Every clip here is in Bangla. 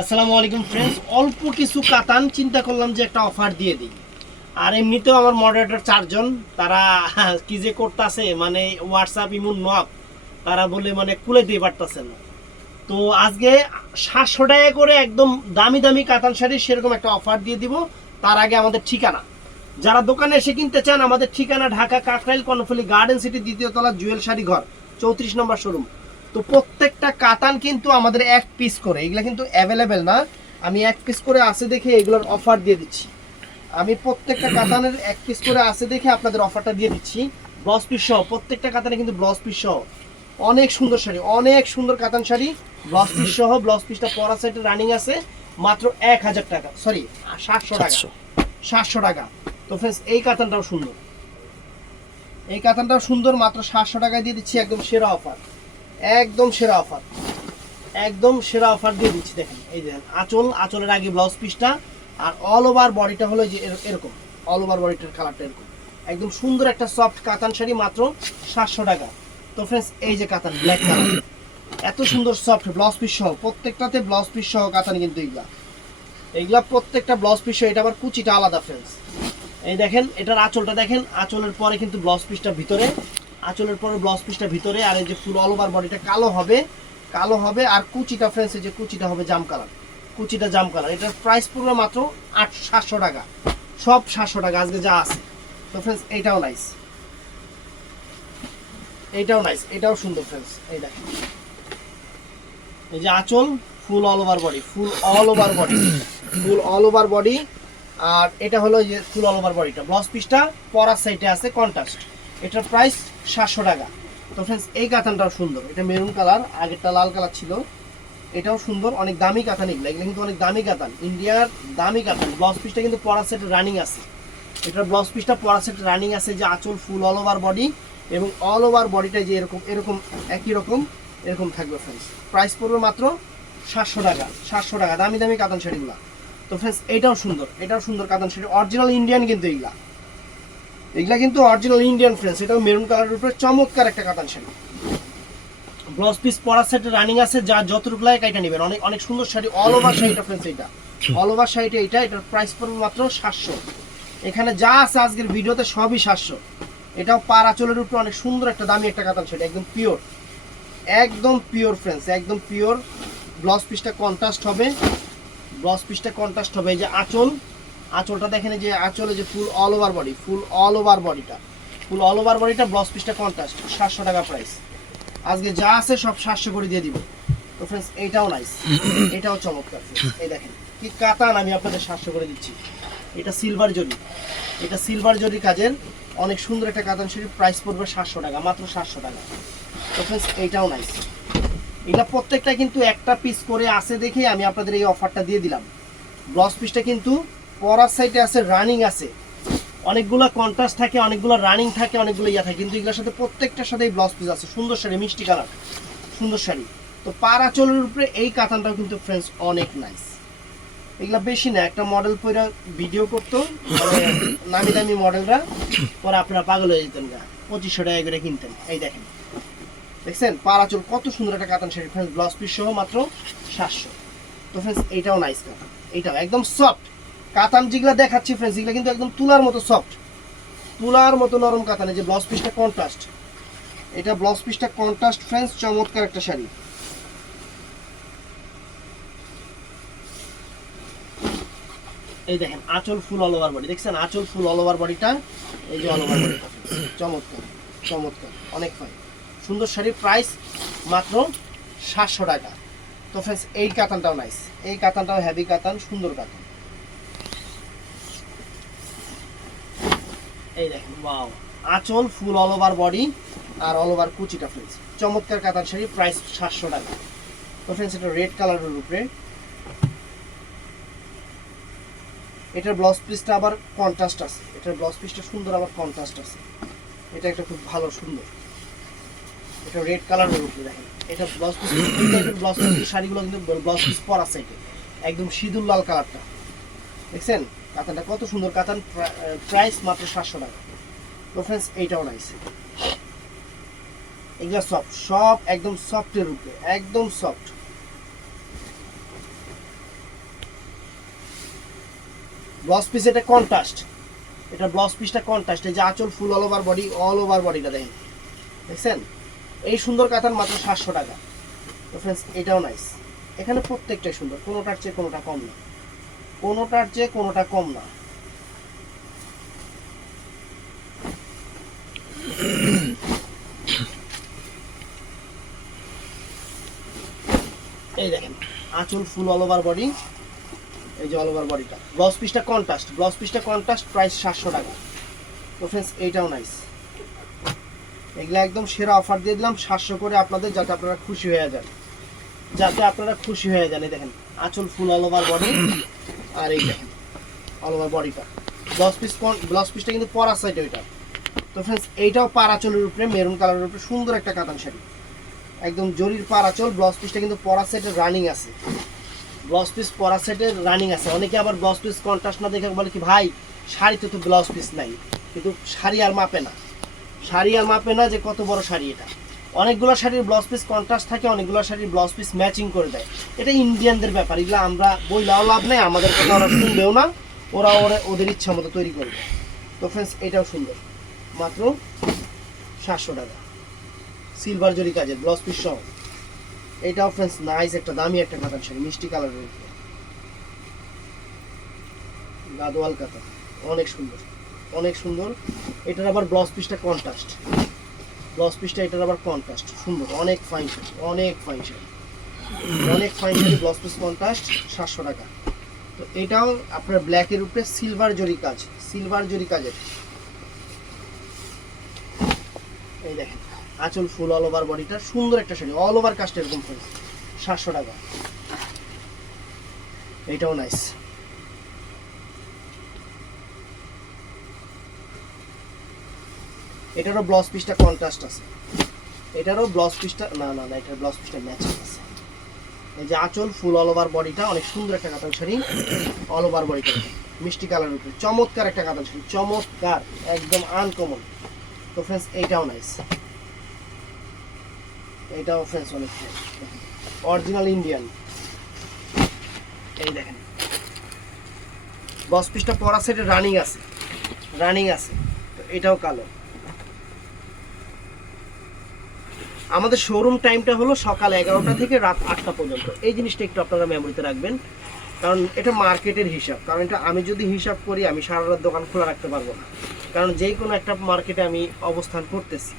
আসসালামু আলাইকুম ফ্রেন্ডস অল্প কিছু কাতান চিন্তা করলাম যে একটা অফার দিয়ে দিই। আর এমনিতেও আমার মডারেটর চারজন, তারা কি যে করতেছে মানে হোয়াটসঅ্যাপ ইমুন নক তারা বলে মানে কুলে দিয়ে পারতেছে না। তো আজকে সাতশো টাকা করে একদম দামি দামি কাতান শাড়ি সেরকম একটা অফার দিয়ে দিব, তার আগে আমাদের ঠিকানা। যারা দোকানে এসে কিনতে চান, আমাদের ঠিকানা ঢাকা কাকরাইল কর্ণফুলি গার্ডেন সিটি দ্বিতীয় তলা জুয়েল শাড়ি ঘর, চৌত্রিশ নম্বর শোরুম তো প্রত্যেকটা কাতান কিন্তু আমাদের এক পিস করে। এগুলো কিন্তু অ্যাভেলেবেল না। আমি এক পিস করে আছে দেখে এগুলোর অফার দিয়ে দিচ্ছি। আমি প্রত্যেকটা কাতানের এক পিস করে আছে দেখে আপনাদের অফারটা দিয়ে দিচ্ছি। ব্লাউজ পিস সহ প্রত্যেকটা কাতানে কিন্তু ব্লাউজ পিস সহ। অনেক সুন্দর শাড়ি অনেক সুন্দর কাতান শাড়ি। ব্লাউজ পিস সহ ব্লাউজ পিসটা পরা সাইডে রানিং আছে। মাত্র এক হাজার টাকা সরি সাতশো টাকা। সাতশো। টাকা। তো ফ্রেন্ডস এই কাতানটাও সুন্দর। এই কাতানটাও সুন্দর মাত্র সাতশো টাকায় দিয়ে দিচ্ছি একদম সেরা অফার একদম সেরা অফার একদম সেরা অফার দিয়ে দিচ্ছি, দেখেন, এই দেখেন আঁচল, আঁচলের আগে ব্লাউজ পিসটা আর অল ওভার বডিটা হলো যে এরকম অল ওভার বডিটার কালারটা এরকম। একদম সুন্দর একটা সফট কাতান শাড়ি মাত্র সাতশো টাকা। তো ফ্রেন্ডস এই যে কাতান ব্ল্যাক কালার এত সুন্দর সফট ব্লাউজ পিস সহ, প্রত্যেকটাতে ব্লাউজ পিস সহ কাতান কিন্তু এইগুলা। এইগুলা প্রত্যেকটা ব্লাউজ পিস সহ, এটা আবার কুচিটা আলাদা ফ্রেন্ডস এই দেখেন, এটার আঁচলটা দেখেন, আঁচলের পরে কিন্তু ব্লাউজ পিসটা ভিতরে আঁচলের পরে ব্লাউজ পিসটা ভিতরে আর এই যে ফুল অল ওভার বডিটা কালো হবে কালো হবে আর কুচিটা ফ্রেন্ডস এই যে কুচিটা হবে জাম কালার কুচিটা জাম কালার এটার প্রাইস পড়বে মাত্র আট, সাতশো টাকা। সব সাতশো টাকা, আজকে যা আছে। তো ফ্রেন্ডস এইটাও নাইস এইটাও নাইস এটাও সুন্দর ফ্রেন্ডস এই দেখেন। এই যে আঁচল full all over body full all over body full all over body আর এটা হলো যে ফুল অল ওভার বডিটা ব্লাউজ পিসটা পরার সাইডে আছে কন্ট্রাস্ট এটার প্রাইস সাতশো টাকা। তো ফ্রেন্ডস এই কাতানটাও সুন্দর। এটা মেরুন কালার আগেরটা লাল কালার ছিল। এটাও সুন্দর, অনেক দামি কাতান এগুলো। এগুলো কিন্তু অনেক দামি কাতান ইন্ডিয়ার দামি কাতান ব্লাউজ পিসটা কিন্তু পরার সেট রানিং আছে। এটার ব্লাউজ পিসটা পরার সেট রানিং আছে যে আঁচল ফুল অল ওভার বডি এবং অল ওভার বডিটা যে এরকম এরকম, একই রকম, এরকম থাকবে ফ্রেন্ডস প্রাইস পড়বে মাত্র সাতশো টাকা। সাতশো টাকা। দামি দামি কাতান শাড়িগুলা। তো ফ্রেন্ডস এটাও সুন্দর। এটাও সুন্দর কাতান শাড়ি। অরিজিনাল ইন্ডিয়ান কিন্তু এইগুলা এগুলা কিন্তু অরিজিনাল ইন্ডিয়ান ফ্রেন্ডস এটাও মেরুন কালারের উপরে চমৎকার একটা কাতান শাড়ি। ব্লাউজ পিস পরার সেটে রানিং আছে, যা যতটুকু লাগে এটা নেবেন। অনেক অনেক সুন্দর শাড়ি অল ওভার শাড়িটা ফ্রেন্ডস এটা অল ওভার শাড়িটা এটা এটার প্রাইস পড়বে মাত্র সাতশো। এখানে যা আছে আজকের ভিডিওতে সবই সাতশো। এটাও পার আঁচলের উপরে অনেক সুন্দর একটা দামি একটা কাতান শাড়ি, একদম পিওর একদম পিওর ফ্রেন্ডস একদম পিওর ব্লাউজ পিসটা কন্ট্রাস্ট হবে। ব্লাউজ পিসটা কন্ট্রাস্ট হবে, এই যে আঁচল। আঁচলটা দেখেন যে আঁচলে যে full all over body full all over বডিটা ফুল অল ওভার বডিটা ব্লাউজ পিসটা কন্ট্রাস্ট সাতশো টাকা প্রাইস আজকে যা আছে সব সাতশো করে দিয়ে দিব। তো ফ্রেন্ডস এইটাও নাইস এটাও চমৎকার এই দেখেন কি কাতান আমি আপনাদের সাতশো করে দিচ্ছি। এটা সিলভার জরি এটা সিলভার জরি কাজের অনেক সুন্দর একটা কাতান শাড়ির প্রাইস পড়বে সাতশো টাকা মাত্র সাতশো টাকা। তো ফ্রেন্ডস এইটাও নাইস এটা প্রত্যেকটা কিন্তু একটা পিস করে আছে দেখে আমি আপনাদের এই অফারটা দিয়ে দিলাম। ব্লাউজ পিসটা কিন্তু পরার সাইডে আছে রানিং আছে। অনেকগুলো কন্ট্রাস্ট থাকে, অনেকগুলো রানিং থাকে, অনেকগুলো ইয়া থাকে, কিন্তু এগুলোর সাথে প্রত্যেকটার সাথে ব্লাউজ পিস আছে। সুন্দর শাড়ি, মিষ্টি কালার সুন্দর শাড়ি। তো পাড়া চলের উপরে এই কাতানটাও কিন্তু ফ্রেন্ডস অনেক নাইস এগুলো বেশি না, একটা মডেল পরে ভিডিও করতো নামি দামি মডেলরা পরে আপনারা পাগল হয়ে যেতেন না পঁচিশশো টাকা করে কিনতেন। এই দেখেন, দেখছেন? পাড়াচল কত সুন্দর একটা katan sari friends blouse piece সহ মাত্র সাতশো। তো ফ্রেন্ডস এইটাও নাইস কাতান এইটাও একদম সফট কাতান যেগুলো দেখাচ্ছি ফ্রেন্ডস এগুলো কিন্তু একদম তুলার মতো সফট তুলার মতো নরম কাতান, এই যে ব্লাউজ পিসটা কন্ট্রাস্ট এটা ব্লাউজ পিসটা কন্ট্রাস্ট ফ্রেন্ডস চমৎকার একটা শাড়ি। এই দেখেন, আঁচল ফুল অল ওভার বডি দেখছেন, আঁচল ফুল অল ওভার বডিটা এই যে অল ওভার বডিটা চমৎকার চমৎকার, অনেক হয় সুন্দর শাড়ির প্রাইস মাত্র সাতশো টাকা। তো ফ্রেন্ডস এই কাতানটাও নাইস এই কাতানটাও হেভি কাতান, সুন্দর কাতান। এই দেখেন ওয়াও আঁচল ফুল অল ওভার বডি আর অল ওভার কুচিটা ফ্রেন্ডস চমৎকার কাতান শাড়ি প্রাইস সাতশো টাকা। তো ফ্রেন্ডস এটা রেড কালারের উপরে। এটার ব্লাউজ পিসটা আবার কন্ট্রাস্ট আছে। এটার ব্লাউজ পিসটা সুন্দর, আবার কন্ট্রাস্ট আছে। এটা একটা খুব ভালো, সুন্দর। এটা রেড কালারের উপরে দেখেন। এটা ব্লাউজ পিস ব্লাউজ পিস শাড়িগুলো কিন্তু ব্লাউজ পিস পরা সাইডে একদম সিঁদুর লাল কালারটা দেখছেন? কাতানটা কত সুন্দর কাতান প্রাইস মাত্র সাতশো টাকা। তো এইটাও নাইস এগুলো সফট সব একদম সফটের উপরে, একদম সফট ব্লাউজ পিস এটা কন্ট্রাস্ট এটা ব্লাউজ পিসটা কন্ট্রাস্ট এই যে আঁচল full all over body all over বডিটা দেখেন। দেখছেন? এই সুন্দর কাতান মাত্র সাতশো টাকা। তো ফ্রেন্ডস এটাও নাইস এখানে প্রত্যেকটাই সুন্দর, কোনোটার চেয়ে কোনোটা কম না। কোনোটার চেয়ে কোনোটা কম না। এই দেখেন, আঁচল ফুল অল ওভার বডি এই যে অল ওভার বডিটা ব্লাউজ পিসটা কন্ট্রাস্ট ব্লাউজ পিসটা কন্ট্রাস্ট প্রাইস সাতশো টাকা। তো ফ্রেন্ডস এইটাও নাইস এগুলো একদম সেরা অফার দিয়ে দিলাম, সাতশো করে আপনাদের যাতে আপনারা খুশি হয়ে যান। যাতে আপনারা খুশি হয়ে যান, এই দেখেন, আঁচল ফুল অল ওভার বডি আর এই দেখেন অল ওভার বডিটা ব্লাউজ পিস ব্লাউজ পিসটা কিন্তু পরা সাইড ওইটা। তো ফ্রেন্ডস এইটাও পার আঁচলের উপরে মেরুন কালারের উপরে, সুন্দর একটা কাতান শাড়ি। একদম জরির পার আঁচল ব্লাউজ পিসটা কিন্তু পরা সেটে রানিং আছে। ব্লাউজ পিস পরা সেটে রানিং আছে। অনেকে আবার ব্লাউজ পিস কন্ট্রাস্ট না দেখে বলে কি, ভাই, শাড়িতে তো ব্লাউজ পিস নাই। কিন্তু শাড়ি আর মাপে না। শাড়ি আর মাপে না যে কত বড় শাড়ি এটা। অনেকগুলো শাড়ির ব্লাউজ পিস কন্ট্রাস্ট থাকে, অনেকগুলো শাড়ির ব্লাউজ পিস ম্যাচিং করে দেয়। এটা ইন্ডিয়ানদের ব্যাপার, এগুলো আমরা বইলাও লাভ নেই, আমাদের কথা ওরা শুনবেও না ওরা ওরা ওদের ইচ্ছা মতো তৈরি করবে। তো ফ্রেন্ডস এটাও সুন্দর। মাত্র সাতশো টাকা। সিলভার জরি কাজের ব্লাউজ পিস সহ। এটাও ফ্রেন্ডস নাইস একটা, দামি একটা কাতান শাড়ি, মিষ্টি কালারের গাদোয়াল কাতান অনেক সুন্দর অনেক সুন্দর। এটার আবার ব্লাউজ পিসটা কন্ট্রাস্ট ব্লাউজ পিসটা এটার আবার কন্ট্রাস্ট সুন্দর, অনেক ফাইন অনেক ফাইন অনেক fine sari blouse piece contrast সাতশো টাকা। তো এটাও আপনার ব্ল্যাকের উপরে সিলভার জরি কাজ সিলভার জরি কাজের। এই দেখেন, আঁচল ফুল অল ওভার বডিটা সুন্দর একটা শাড়ি অল ওভার কাজটা এরকম ফুল সাতশো টাকা। এটাও নাইস এটারও ব্লাউজ পিসটা কন্ট্রাস্ট আছে। এটারও ব্লাউজ পিসটা না না না, এটার ব্লাউজ পিসটা ম্যাচিং আছে। এই যে আঁচল ফুল অল ওভার বডিটা অনেক সুন্দর একটা কাতান শাড়ি অল ওভার বডিটা মিষ্টি কালারের উপরে। চমৎকার একটা কাতান শাড়ি। চমৎকার, একদম আনকমন তো ফ্রেন্ডস এইটাও নাইস এটাও ফ্রেন্ডস অনেক অরিজিনাল ইন্ডিয়ান এই দেখেন। বস পিসটা পরা সেটে রানিং আছে। রানিং আছে। তো এটাও কালো। আমাদের শোরুম টাইমটা হলো সকাল এগারোটা থেকে রাত আটটা পর্যন্ত। এই জিনিসটা একটু আপনারা মেমোরিতে রাখবেন। কারণ এটা মার্কেটের হিসাব। কারণ এটা আমি যদি হিসাব করি, আমি সারা রাত দোকান খোলা রাখতে পারব না। কারণ যে কোনো একটা মার্কেটে আমি অবস্থান করতেছি।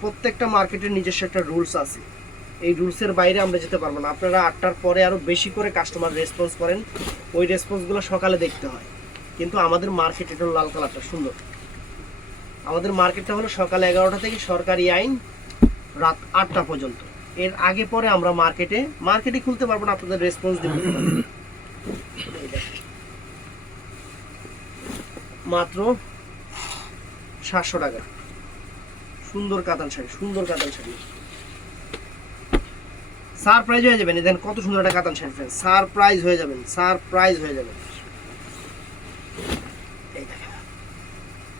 প্রত্যেকটা মার্কেটের নিজস্ব একটা রুলস আছে। এই রুলসের বাইরে আমরা যেতে পারব না। আপনারা আটটার পরে আরও বেশি করে কাস্টমার রেসপন্স করেন। ওই রেসপন্সগুলো সকালে দেখতে হয়। কিন্তু আমাদের মার্কেট এটা লাল কালারটা সুন্দর। আমাদের মার্কেটটা হলো সকাল এগারোটা থেকে সরকারি আইন রাত আটটা পর্যন্ত। এর আগে পরে আমরা মার্কেটে মার্কেটে খুলতে পারব না, আপনাদের রেসপন্স দেবো। মাত্র সাতশো টাকা। সুন্দর কাতান শাড়ি, সুন্দর কাতান শাড়ি। সারপ্রাইজ হয়ে যাবেন। দেখেন কত সুন্দর একটা কাতান শাড়ি ফ্রেন্ড সারপ্রাইজ হয়ে যাবেন সারপ্রাইজ হয়ে যাবেন।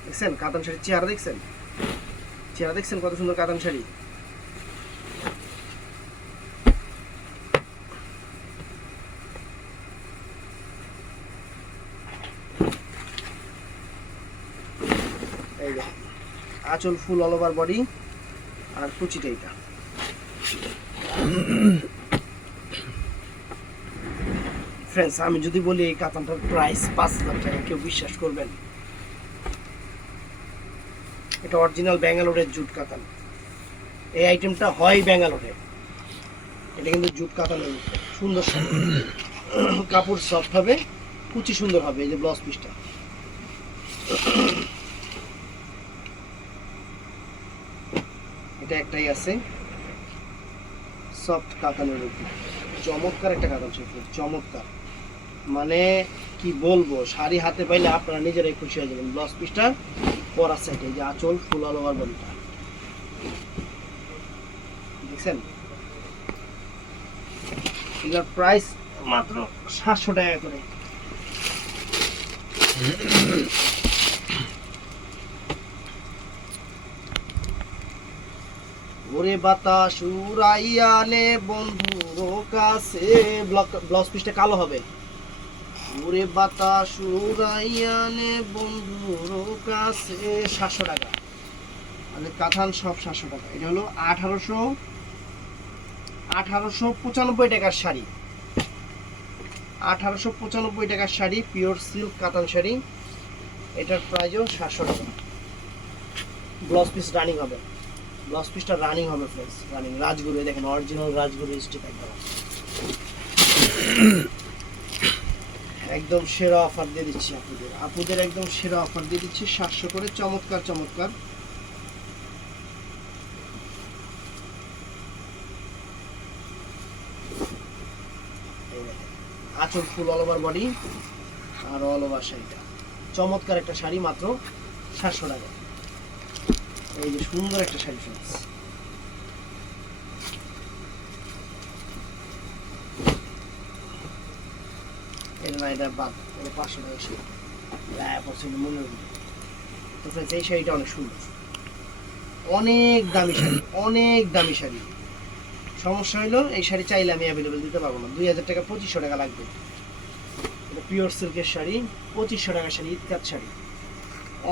দেখছেন? কাতান শাড়ির চেহারা দেখছেন? চেহারা দেখছেন কত সুন্দর কাতান শাড়ি? এই দেখেন। আঁচল ফুল অল ওভার বডি আর কুচিটা এটা ফ্রেন্ডস আমি যদি বলি এই কাতানটার প্রাইস পাঁচ হাজার টাকা, কেউ বিশ্বাস করবেন? এটা অরিজিনাল ব্যাঙ্গালোরের জুট কাতান। এই আইটেমটা হয় ব্যাঙ্গালোরে। এটা কিন্তু জুট কাতানের সুন্দর কাপড় সফট হবে, কুচি সুন্দর হবে, এই যে ব্লাউজ পিসটা এটা একটাই আছে। সফট কাতানের উপর চমৎকার একটা কাতান ছিল চমৎকার। মানে কি বলব শাড়ি হাতে পাইলে আপনারা নিজেরাই খুশি হয়ে যাবেন। ব্লাউজ পিসটা পরা সেট এই যে আঁচল ফুল অল ওভার বডিটা দেখছেন? এগুলোর প্রাইস মাত্র। সাতশো টাকা করে। ওরে বাতাস উড়াইয়া নে বন্ধুর কাছে। ব্লাউজ পিসটা কালো হবে। ওরে বাতাস উড়াইয়ানে বন্ধুর কাছে। সাতশো টাকা। মানে কাঁথান সব সাতশো টাকা। এটা হলো আঠারোশো আঠারোশো পঁচানব্বই টাকার শাড়ি। আঠারোশো পঁচানব্বই টাকার শাড়ি পিওর সিল্ক কাতান শাড়ি। এটার প্রাইসও সাতশো টাকা। ব্লাউজ পিস রানিং হবে। ব্লাউজ পিসটা রানিং হবে ফ্রেন্ডস রানিং রাজগুরু দেখেন অরিজিনাল রাজগুরু স্টিকার দেওয়া একদম। সেরা অফার দিয়ে দিচ্ছি আপুদের। আপুদের একদম সেরা অফার দিয়ে দিচ্ছি, সাতশো করে, চমৎকার চমৎকার। আঁচল ফুল অল ওভার বডি আর অল ওভার শাড়িটা। চমৎকার একটা শাড়ি, মাত্র সাতশো টাকা। এই যে সুন্দর একটা শাড়ি এটা পাঁচশো অনেক দামি শাড়ি, অনেক দামি শাড়ি। সমস্যা এই শাড়ি চাইলে আমি অ্যাভেলেবেল দিতে পারব না। দুই হাজার টাকা পঁচিশশো টাকা লাগবে। পিওর সিল্কের শাড়ি, পঁচিশশো টাকা শাড়ি শাড়ি।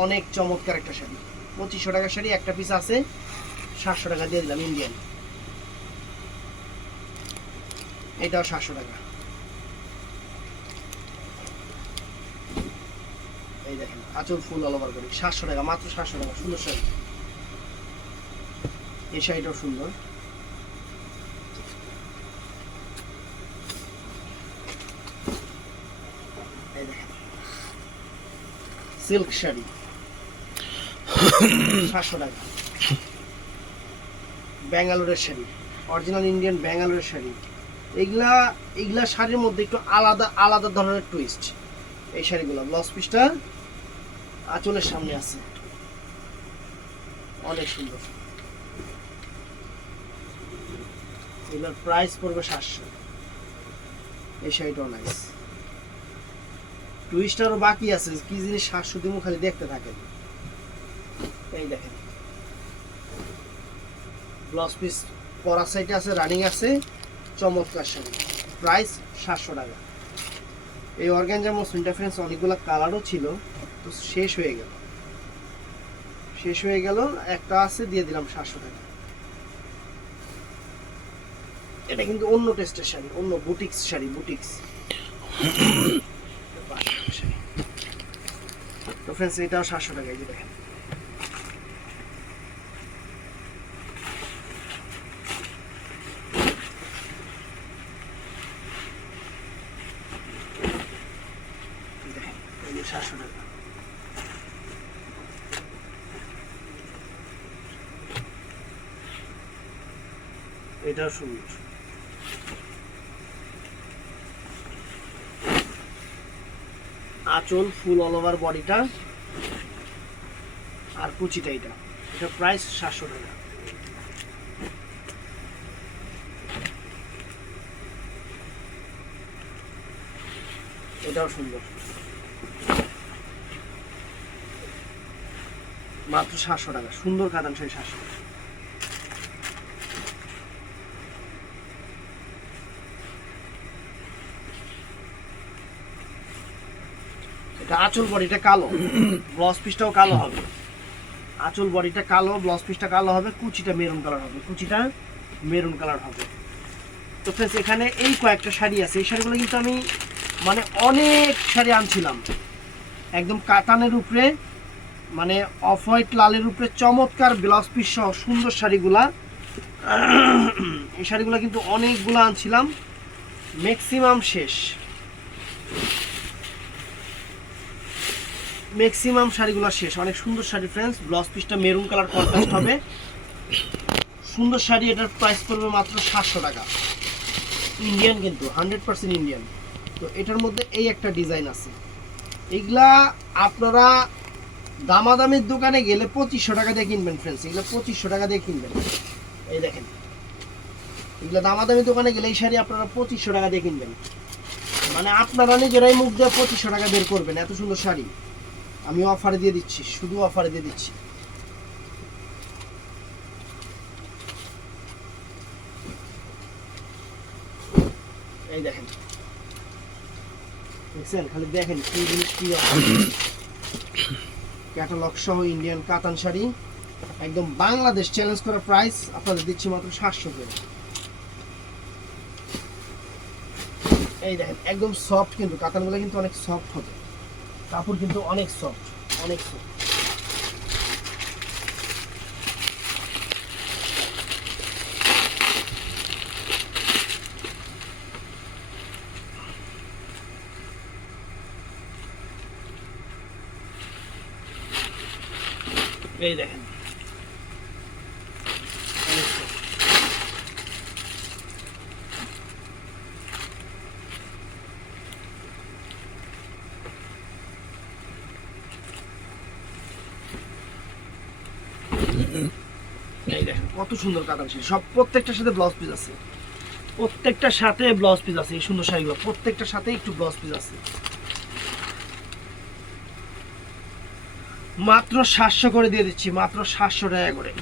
অনেক চমৎকার একটা শাড়ি। পঁচিশশো টাকার শাড়ি, একটা পিস আছে, সাতশো টাকা দিয়ে দিলাম ইন্ডিয়ান এটাও সাতশো টাকা। এই দেখেন, আঁচল ফুল অল ওভার করি। সাতশো টাকা, মাত্র সাতশো টাকা, সুন্দর শাড়ি। এই শাড়িটাও সুন্দর। সিল্ক শাড়ি। সাতশো ব্যাঙ্গালোরের শাড়ি অরিজিনাল ইন্ডিয়ান ব্যাঙ্গালোরের শাড়ি। শাড়ির মধ্যে একটু আলাদা আলাদা ধরনের টুইস্ট এই শাড়িগুলো। ব্লাউজ পিসটা আঁচলের সামনে আছে। অনেক সুন্দর। এগুলোর প্রাইস পড়বে সাতশো। এই শাড়িটাও নাইস টুইস্ট আরও বাকি আছে। কি জিনিস সাতশো দিমু খালি দেখতে থাকেন। এই দেখেন। ব্লাউজ পিস পরা সাইডে আছে রানিং আছে, চমৎকার শাড়ি। প্রাইস সাতশো টাকা। এই অর্গ্যানজা মসলিনটা ফ্রেন্ডস অনেকগুলো কালারও ছিল, তো শেষ হয়ে গেল। শেষ হয়ে গেল, একটা আছে, দিয়ে দিলাম সাতশো টাকা। এটা কিন্তু অন্য টেস্টের শাড়ি, অন্য বুটিক্স শাড়ি বুটিক্স তো ফ্রেন্ডস এটাও সাতশো টাকা, এই যে দেখেন দেখেন এই যে সাতশো টাকা এটাও সুন্দর। আঁচল ফুল অল ওভার বডিটা আর কুচিটা এটা। এটা প্রাইস সাতশো টাকা। এটাও সুন্দর। মাত্র সাতশো টাকা। সুন্দর কাতান সেই সাতশো টাকা। এটা আঁচল বডিটা কালো। ব্লাউজ পিসটাও কালো হবে। আঁচল বডিটা কালো, ব্লাউজ পিসটা কালো হবে, কুচিটা মেরুন কালার হবে। কুচিটা মেরুন কালার হবে। তো ফ্রেন্ডস এখানে এই কয়েকটা শাড়ি আছে। এই শাড়িগুলো কিন্তু আমি মানে অনেক শাড়ি আনছিলাম। একদম কাতানের উপরে মানে অফ হোয়াইট লালের উপরে চমৎকার ব্লাউজ পিস সহ সুন্দর শাড়িগুলা। এই শাড়িগুলো কিন্তু অনেকগুলো আনছিলাম। ম্যাক্সিমাম শেষ। ম্যাক্সিমাম শাড়িগুলো শেষ। অনেক সুন্দর শাড়ি ফ্রেন্ডস ব্লাউজ পিসটা মেরুন কালার কন্ট্রাস্ট হবে। সুন্দর শাড়ি, এটার প্রাইস পড়বে মাত্র সাতশো টাকা। ইন্ডিয়ান কিন্তু হান্ড্রেড পার্সেন্ট ইন্ডিয়ান তো এটার মধ্যে এই একটা ডিজাইন আছে। এগুলা আপনারা দামাদামির দোকানে গেলে পঁচিশশো টাকা দিয়ে কিনবেন ফ্রেন্ডস এগুলো পঁচিশশো টাকা দিয়ে কিনবেন। এই দেখেন, এগুলো দামাদামি দোকানে গেলে এই শাড়ি আপনারা পঁচিশশো টাকা দিয়ে কিনবেন। মানে আপনারা নিজেরাই মুখ দিয়ে পঁচিশশো টাকা বের করবেন, এত সুন্দর শাড়ি। আমি অফারে দিয়ে দিচ্ছি, শুধু অফারে দিয়ে দিচ্ছি। এই দেখেন, দেখছেন? খালি দেখেন কি জিনিস কি ক্যাটালগ সহ ইন্ডিয়ান কাতান শাড়ি। একদম বাংলাদেশ চ্যালেঞ্জ করা প্রাইস আপনাদের দিচ্ছি মাত্র সাতশো করে। এই দেখেন, একদম সফট কিন্তু, কাতানগুলো কিন্তু অনেক সফট হবে। কাপড় কিন্তু অনেক সফট অনেক সফট এই দেখেন। কত সুন্দর কাতান শাড়ি। সব প্রত্যেকটার সাথে ব্লাউজ পিস আছে। প্রত্যেকটার সাথে ব্লাউজ পিস আছে এই সুন্দর শাড়িগুলো। প্রত্যেকটার সাথে একটু ব্লাউজ পিস আছে। মাত্র সাতশো করে দিয়ে দিচ্ছি, মাত্র সাতশো টাকা করে।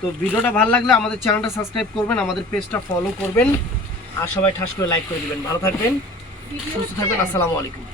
তো ভিডিওটা ভালো লাগলে আমাদের চ্যানেলটা সাবস্ক্রাইব করবেন, আমাদের পেজটা ফলো করবেন। আর সবাই ঠাস করে লাইক করে দিবেন। ভালো থাকবেন সুস্থ থাকবেন আসসালামু আলাইকুম।